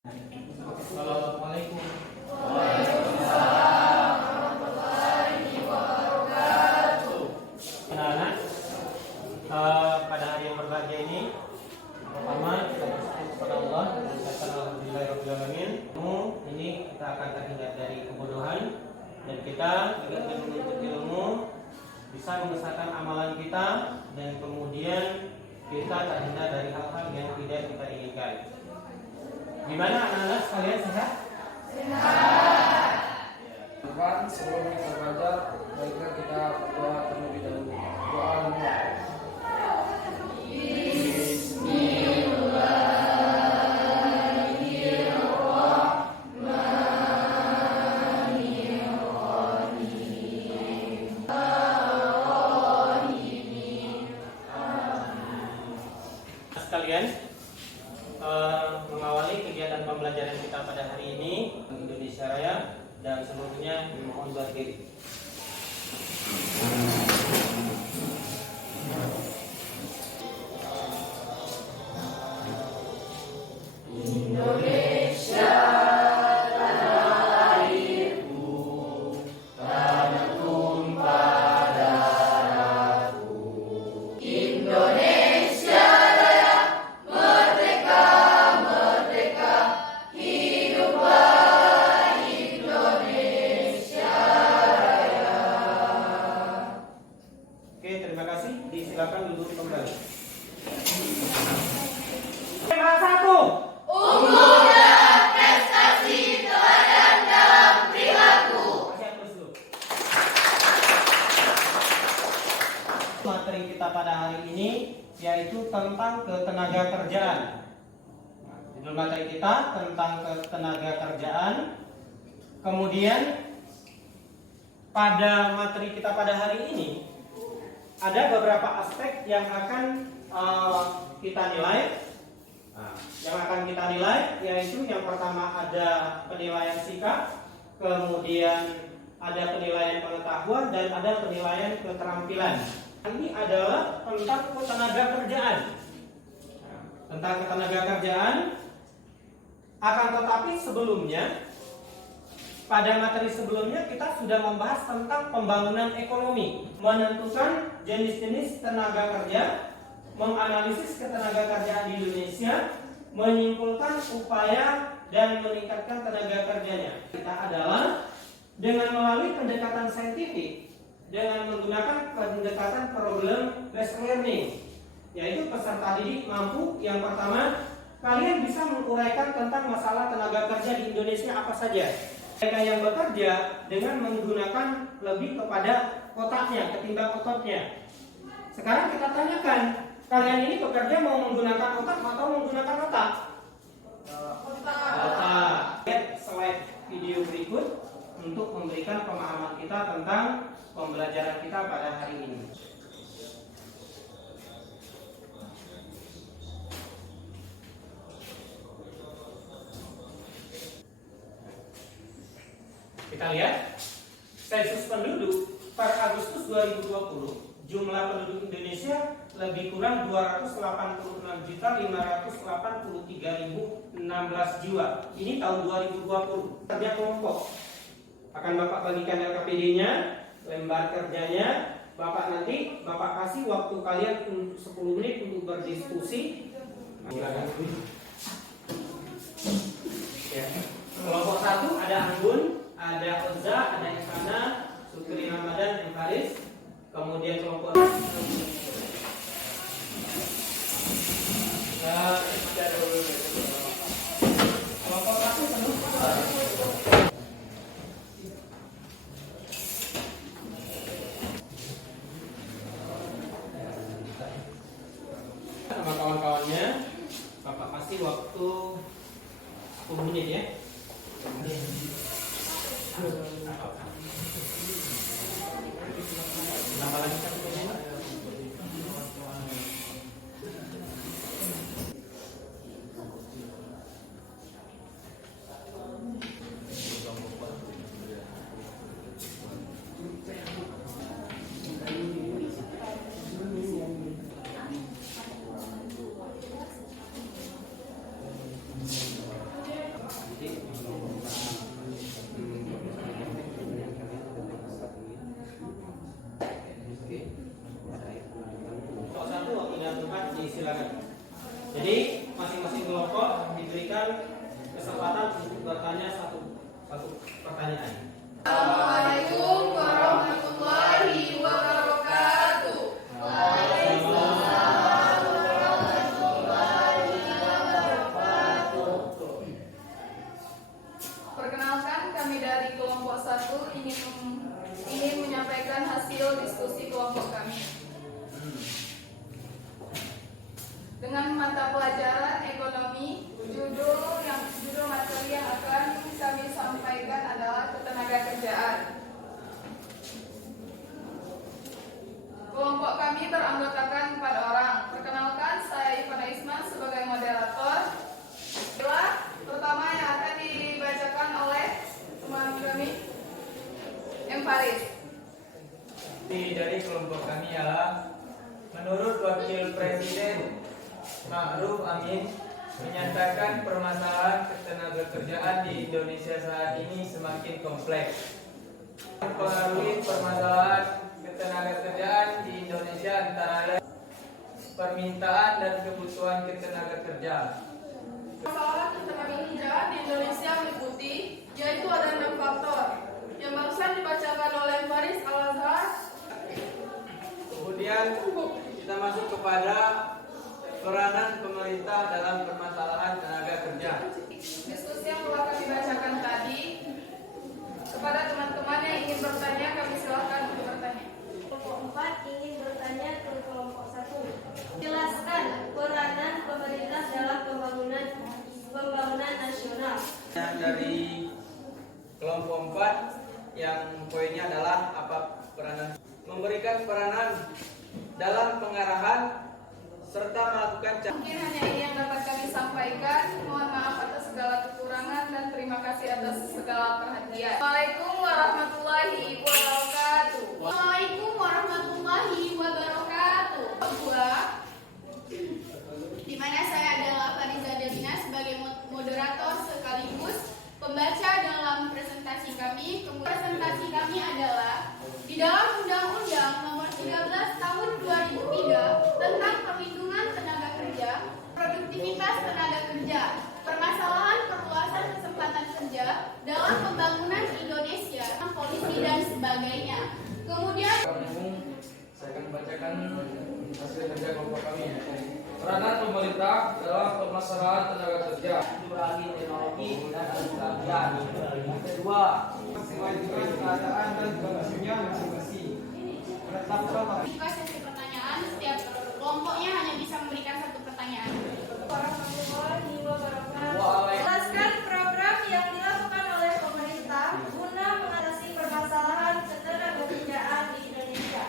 Assalamualaikum. Anak-anak, pada hari yang berbahagia ini, pertama kita bersyukur kepada Allah dan mengucapkan alhamdulillahirobbilalamin. Ini kita akan terhindar dari kebodohan dan kita juga akan menuntut ilmu, bisa mengesahkan amalan kita dan kemudian kita terhindar dari hal-hal yang tidak kita inginkan. Gimana anak-anak sekalian, sehat? Sehat. Teman, sebelum kita belajar, baiklah kita berdoa terlebih dahulu. Doa mulai. Sekalian, mengawali kegiatan pembelajaran kita pada hari ini Indonesia Raya dan seluruhnya dimohon berdiri. Oke, terima kasih. Disilakan duduk kembali. Tema 1. Unggulan prestasi teladan dalam perilaku. Siap terus dulu. Materi kita pada hari ini yaitu tentang ketenaga kerjaan. Judul materi kita tentang ketenaga kerjaan. Kemudian pada materi kita pada hari ini ada beberapa aspek yang akan kita nilai. Yang akan kita nilai yaitu yang pertama ada penilaian sikap, kemudian ada penilaian pengetahuan dan ada penilaian keterampilan. Ini adalah tentang ketenaga kerjaan. Tentang ketenaga kerjaan. Akan tetapi sebelumnya, pada materi sebelumnya kita sudah membahas tentang pembangunan ekonomi, menentukan jenis-jenis tenaga kerja, menganalisis ketenaga kerjaan di Indonesia, menyimpulkan upaya dan meningkatkan tenaga kerjanya. Kita adalah dengan melalui pendekatan saintifik, dengan menggunakan pendekatan problem based learning, yaitu peserta didik mampu yang pertama, kalian bisa menguraikan tentang masalah tenaga kerja di Indonesia apa saja. Mereka yang bekerja dengan menggunakan lebih kepada otaknya ketimbang ototnya. Sekarang kita tanyakan, kalian ini bekerja mau menggunakan otak atau menggunakan otak? Otak. Lihat slide video berikut untuk memberikan pemahaman kita tentang pembelajaran kita pada hari ini. Kita lihat sensus penduduk per Agustus 2020, jumlah penduduk Indonesia lebih kurang 286.583.016 jiwa. Ini tahun 2020. Kerja kelompok. Akan Bapak bagikan LKPD-nya, lembar kerjanya. Bapak kasih waktu kalian 10 menit untuk berdiskusi. Silakan. Ya. Kelompok 1 ada Anggun, ada Oza, ada Isana, Sukri Ramadan, dan Faris. Kemudian kelompok kelompok 1 penuh. Sama kawan-kawannya, Bapak kasih waktu 10 menit ya. Nambah lagi satu menit. silakan. Jadi masing-masing kelompok diberikan kesempatan untuk bertanya satu pertanyaan. Assalamualaikum warahmatullahi wabarakatuh. Waalaikumsalam warahmatullahi wabarakatuh. Perkenalkan, kami dari kelompok 1 ingin menyampaikan hasil diskusi kelompok kami. Dengan mata pelajaran ekonomi, judul materi yang akan kami sampaikan adalah ketenagakerjaan. Kelompok kami beranggotakan 4 orang. Perkenalkan, saya Ivana Isman sebagai moderator. Pertama yang akan dibacakan oleh teman kami, M. Faris. Dari kelompok kami ialah menurut Wakil Presiden Ma'ruf Amin menyatakan permasalahan ketenagakerjaan di Indonesia saat ini semakin kompleks. Mempengaruhi permasalahan ketenagakerjaan di Indonesia antara lain permintaan dan kebutuhan ketenagakerja. Masalah ketenagakerjaan di Indonesia meliputi, yaitu ada 6 faktor yang barusan dibacakan oleh Faris Al-Azhar. Kemudian kita masuk kepada peranan pemerintah dalam permasalahan tenaga kerja. Diskusi yang telah kami bacakan tadi, kepada teman-teman yang ingin bertanya, kami silakan untuk bertanya. Kelompok 4 ingin bertanya ke kelompok 1. Jelaskan peranan pemerintah dalam pembangunan nasional. Dari kelompok 4 yang poinnya adalah apa peranan memberikan peranan dalam pengarahan serta melakukan Mungkin hanya ini yang dapat kami sampaikan. Mohon maaf atas segala kekurangan dan terima kasih atas segala perhatian. Assalamualaikum warahmatullahi wabarakatuh. Waalaikumsalam warahmatullahi wabarakatuh. Di mana saya adalah Fariza Delina sebagai moderator sekaligus pembaca dalam presentasi kami. Presentasi kami adalah di dalam Undang-Undang Nomor 13 Tahun 2003 tentang perlindungan tenaga kerja, produktivitas tenaga kerja, permasalahan perluasan kesempatan kerja dalam pembangunan Indonesia, polisi dan sebagainya. Kemudian saya akan membacakan hasil kerja kelompok kami. Peranan pemerintah dalam permasalahan tenaga kerja. Kurangi teknologi dan teknologi. Yang kedua, kemajuan keadaan dan kondisinya masing-masing. buka sesi pertanyaan, setiap kelompoknya hanya bisa memberikan 1 pertanyaan. Warahmatullahi wabarakatuh. Waalaikumsalam. Jelaskan program yang dilakukan oleh pemerintah guna mengatasi permasalahan ketenagakerjaan di Indonesia.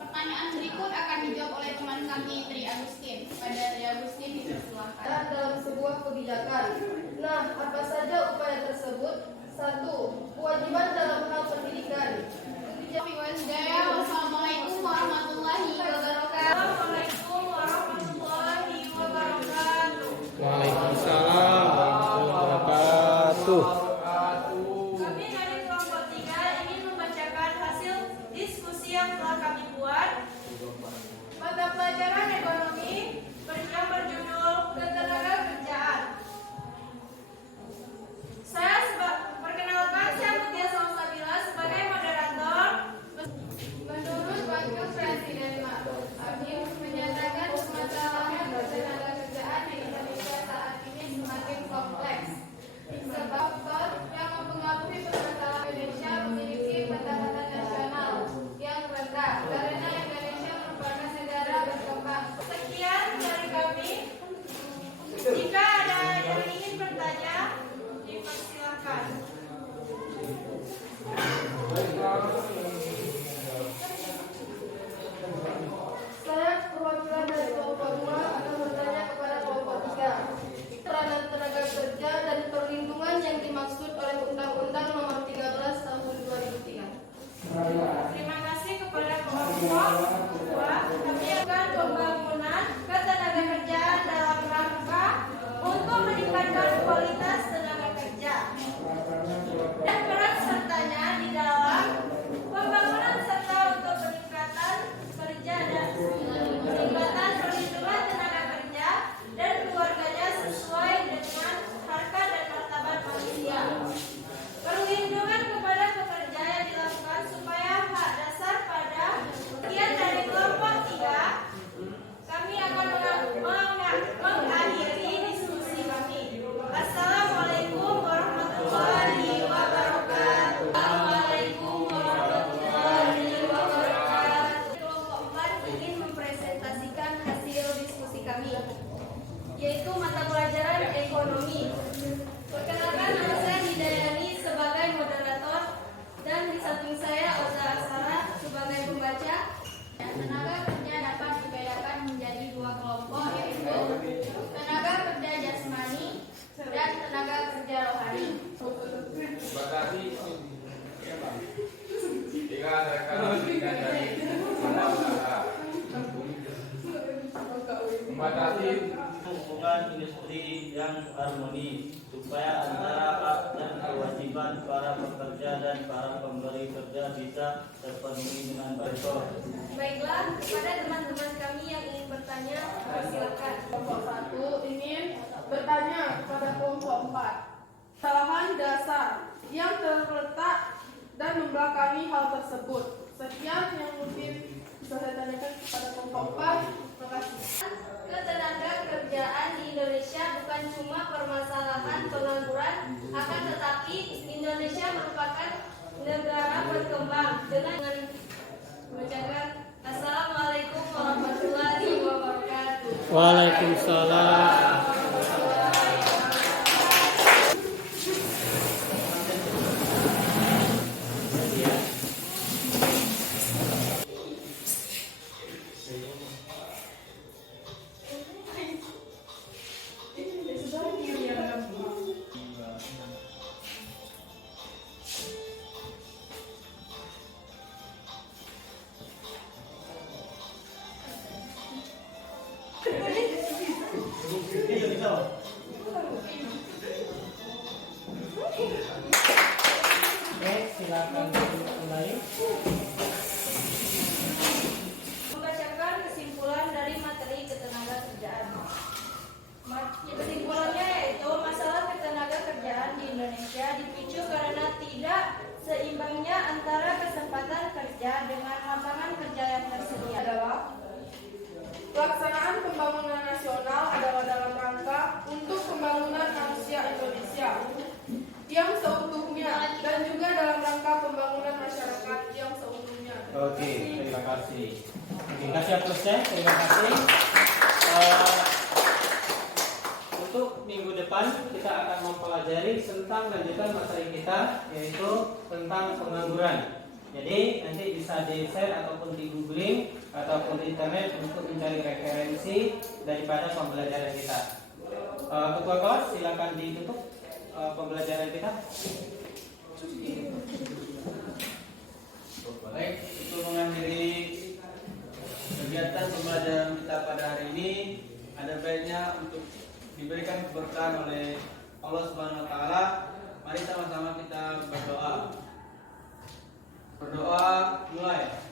Pertanyaan berikut akan dijawab oleh teman kami Tri Agustin. Pada Tri Agustin dipersilahkan. Dalam sebuah kebijakan. Nah, apa saja upaya tersebut? 1. Kewajiban dalam hal pendidikan. Wassalamualaikum warahmatullahi wabarakatuh. Assalamualaikum warahmatullahi wabarakatuh. Waalaikumsalam warahmatullahi wabarakatuh. Kami dari kelompok 3 ingin membacakan hasil diskusi yang telah kami buat. Mata pelajaran ekonomi Yang berjudul ketenagakerjaan. Perkenalkan, saya Mutia Salsabila sebagai moderator. menurut Wakil Presiden Ma'ruf Amin menyatakan permasalahan ketenagakerjaan di Indonesia saat ini semakin kompleks. Sebab hubungan industri yang harmoni supaya antara hak dan kewajiban para pekerja dan para pemberi kerja bisa terpenuhi dengan baik. Baiklah, kepada teman-teman kami yang ingin bertanya, silakan. Kelompok 1 ingin bertanya kepada kelompok 4. Kesalahan dasar yang terletak dan membelakangi hal tersebut. Sekian yang mungkin bisa saya tanyakan kepada kelompok 4. Terima kasih. Ketenaga kerjaan di Indonesia bukan cuma permasalahan pengangguran, akan tetapi Indonesia merupakan negara berkembang dengan menjaga. Assalamualaikum warahmatullahi wabarakatuh. Waalaikumsalam. Oke, silakan mulai. Membacakan kesimpulan dari materi ketenaga kerjaan. Kesimpulannya yaitu masalah ketenaga kerjaan di Indonesia dipicu karena tidak seimbangnya antara kesempatan kerja dengan lapangan kerja yang tersedia. Adalah pelaksanaan pembangunan nasional adalah dalam rangka untuk pembangunan manusia Indonesia yang seutuhnya dan juga dalam rangka pembangunan masyarakat yang seutuhnya. Oke, terima kasih. Oke, kasih plusnya, terima kasih. Untuk minggu depan kita akan mempelajari tentang lanjutan materi kita, yaitu tentang pengangguran. Jadi nanti bisa di-share ataupun di googling ataupun di internet untuk mencari referensi daripada pembelajaran kita. Ketua kelas silakan ditutup pembelajaran kita. Baik, untuk mengakhiri kegiatan pembelajaran kita pada hari ini, ada baiknya untuk diberikan keberkahan oleh Allah Subhanahu wa taala. Mari sama-sama kita berdoa. Berdoa mulai.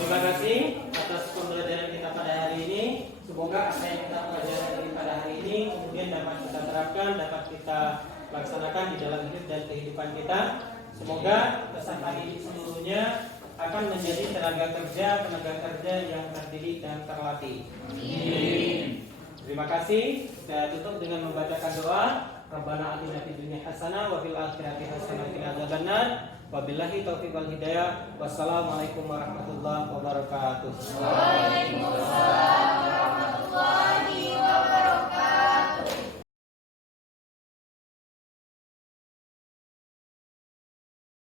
Terima kasih atas pembelajaran kita pada hari ini. Semoga apa yang kita pelajari pada hari ini kemudian dapat kita terapkan, dapat kita laksanakan di dalam hidup dan kehidupan kita. Semoga peserta didik seluruhnya akan menjadi tenaga kerja yang terdidik dan terlatih. Amin. Terima kasih. Saya tutup dengan membacakan doa. Rabbana atina fid dunya hasanah wa fil akhirati hasanah wa qina adzabannar. Wabillahi taufiq wal hidayah. Wassalamualaikum warahmatullahi wabarakatuh. Waalaikumsalam.